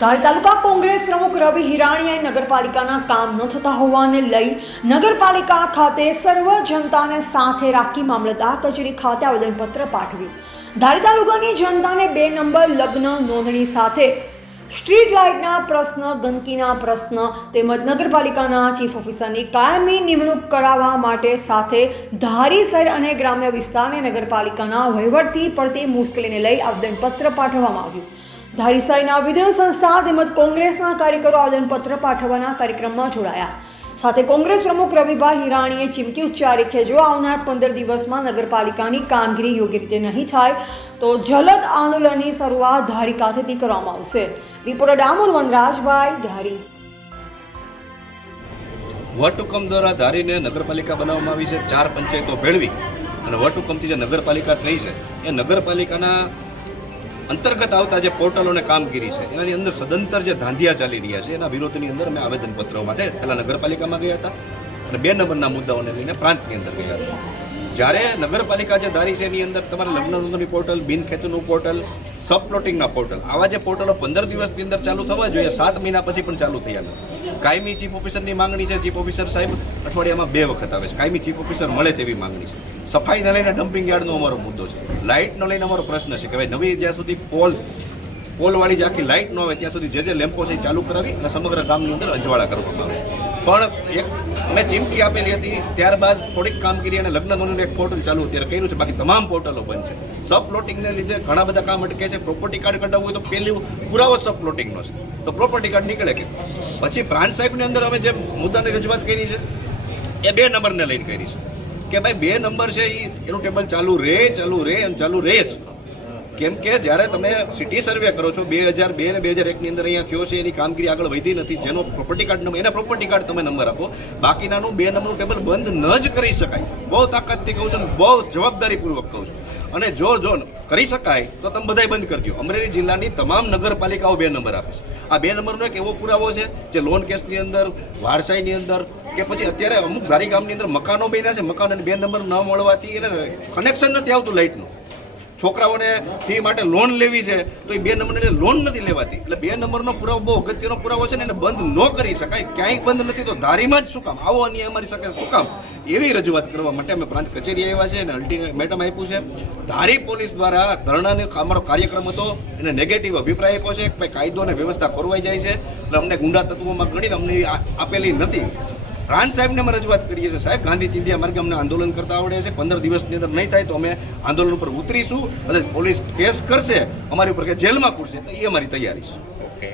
ધારી તાલુકા કોંગ્રેસ પ્રમુખ રવિ હિરાણીએ નગરપાલિકાના કામ ન થતા હોવાને લઈ નગરપાલિકા ખાતે સર્વ જનતાને સાથે રાખી મામલતદાર કચેરી ખાતે આવેદનપત્ર પાઠવ્યું. ધારી તાલુકાની જનતાને 2 નંબર લગ્ન નોંધણી સાથે સ્ટ્રીટ લાઇટના પ્રશ્ન, ગંદકીના પ્રશ્ન તેમજ નગરપાલિકાના ચીફ ઓફિસરની કાયમી નિમણૂક કરાવવા માટે સાથે ધારી શહેર અને ગ્રામ્ય વિસ્તારને નગરપાલિકાના વહીવટથી પડતી મુશ્કેલીને લઈ આવેદનપત્ર પાઠવવામાં આવ્યું. ધારી શહેરના વિવિધ સંસ્થા તેમજ કોંગ્રેસના કાર્યકરો આવેદનપત્ર પાઠવવાના કાર્યક્રમમાં જોડાયા. સાથે કોંગ્રેસ પ્રમુખ રવિભાઈ હિરાણીએ ચીમકી ઉચ્ચારી કે જો આવનાર 15 દિવસમાં નગરપાલિકાની કામગીરી યોગ્ય રીતે નહીં થાય તો જલદ આંદોલનની શરૂઆત ધારી ખાતેથી કરવામાં આવશે. રિપોર્ટર ડામોર વનરાજભાઈ, ધારી. વટહુકમ દ્વારા ધારીને નગરપાલિકા બનાવવામાં આવી છે. 4 પંચાયતો ભેળવી અને વટહુકમથી જે નગરપાલિકા થઈ છે એ નગરપાલિકાના અંતર્ગત આવતા જે પોર્ટલો અને કામગીરી છે એની અંદર સદંતર જે ધાંધિયા ચાલી રહ્યા છે એના વિરોધની અંદર અમે આવેદનપત્રો માટે પહેલાં નગરપાલિકામાં ગયા હતા અને 2 નંબરના મુદ્દાઓને લઈને પ્રાંતની અંદર ગયા હતા. જ્યારે નગરપાલિકા જે ધારી છે એની અંદર તમારે લગ્ન નોંધણી પોર્ટલ, બિનખેતીનું પોર્ટલ, સબ પ્લોટિંગના પોર્ટલ, આવા જે પોર્ટલો 15 દિવસની અંદર ચાલુ થવા જોઈએ, 7 મહિના પછી પણ ચાલુ થયા નથી. કાયમી ચીફ ઓફિસરની માંગણી છે. ચીફ ઓફિસર સાહેબ અઠવાડિયામાં 2 વખત આવે છે. કાયમી ચીફ ઓફિસર મળે તેવી માંગણી છે. સફાઈને લઈને ડમ્પિંગ યાર્ડનો અમારો મુદ્દો છે. લાઇટનો લઈને અમારો પ્રશ્ન છે કે ભાઈ નવી જ્યાં સુધી પોલવાળી જે આખી લાઇટ ન હોય ત્યાં સુધી જે લેમ્પો છે એ ચાલુ કરાવી અને સમગ્ર ગામની અંદર અજવાળા કરવામાં આવે. પણ એક અમે ચીમકી આપેલી હતી, ત્યારબાદ થોડીક કામગીરી અને લગ્ન નોંધણીનું એક પોર્ટલ ચાલુ અત્યારે કર્યું છે, બાકી તમામ પોર્ટલો બંધ છે. સબ પ્લોટિંગને લીધે ઘણા બધા કામ અટકે છે. પ્રોપર્ટી કાર્ડ કઢાવવું હોય તો પહેલું પુરાવો સબ પ્લોટિંગનો છે તો પ્રોપર્ટી કાર્ડ નીકળે કે પછી પ્રાંત સાહેબની અંદર અમે જે મુદ્દાની રજૂઆત કરી છે એ 2 નંબરને લઈને કરી છે કે ભાઈ 2 નંબર છે એનું ટેબલ ચાલુ રહે અને ચાલુ રહે જ. કેમ કે જ્યારે તમે સિટી સર્વે કરો છો 2002 અને 2001 ની અંદર અહીંયા થયો છે, એની કામગીરી આગળ વધી નથી. જેનો પ્રોપર્ટી કાર્ડ નંબર, એના પ્રોપર્ટી કાર્ડ તમે નંબર આપો, બાકીનાનું 2 નંબરનું ટેબલ બંધ ન જ કરી શકાય. બહુ તાકાતથી કહું છું, બહુ જવાબદારીપૂર્વક કહું છું. અને જો કરી શકાય તો તમે બધાય બંધ કરી દો. અમરેલી જિલ્લાની તમામ નગરપાલિકાઓ 2 નંબર આપે છે. આ 2 નંબરનો એક એવો પુરાવો છે જે લોન કેસની અંદર, વારસાઈની અંદર કે પછી અત્યારે અમુક ધારી ગામની અંદર મકાનો બન્યા છે, મકાનોને 2 નંબર ન મળવાથી એને કનેક્શન નથી આવતું લાઇટનું. છોકરાઓને ફી માટે લોન લેવી છે તો એ 2 નંબરની લોન નથી લેવાતી. એટલે 2 નંબરનો પુરાવો બહુ અગત્યનો પુરાવો છે ને, એને બંધ ન કરી શકાય. ક્યાંય બંધ નથી તો ધારીમાં જ શું કામ આવો અન્યાય અમારી સાથે શું કામ, એવી રજૂઆત કરવા માટે અમે પ્રાંત કચેરી આવ્યા છે અને અલ્ટિમેટમ આપ્યું છે. ધારી પોલીસ દ્વારા ધરણાનો અમારો કાર્યક્રમ હતો, એને નેગેટિવ અભિપ્રાય આપ્યો છે કે ભાઈ કાયદો અને વ્યવસ્થા ખોરવાઈ જાય છે એટલે અમને ગુંડા તત્વોમાં ગણીને અમને આપેલી નથી. પ્રાંત સાહેબને અમે રજૂઆત કરીએ છીએ, સાહેબ ગાંધી ચિંધ્યા માર્ગે અમને આંદોલન કરતા આવડે છે, 15 દિવસની અંદર નહીં થાય તો અમે આંદોલન ઉપર ઉતરીશું અને પોલીસ કેસ કરશે અમારી ઉપર કે જેલમાં પૂરશે તો એ અમારી તૈયારી છે. ઓકે.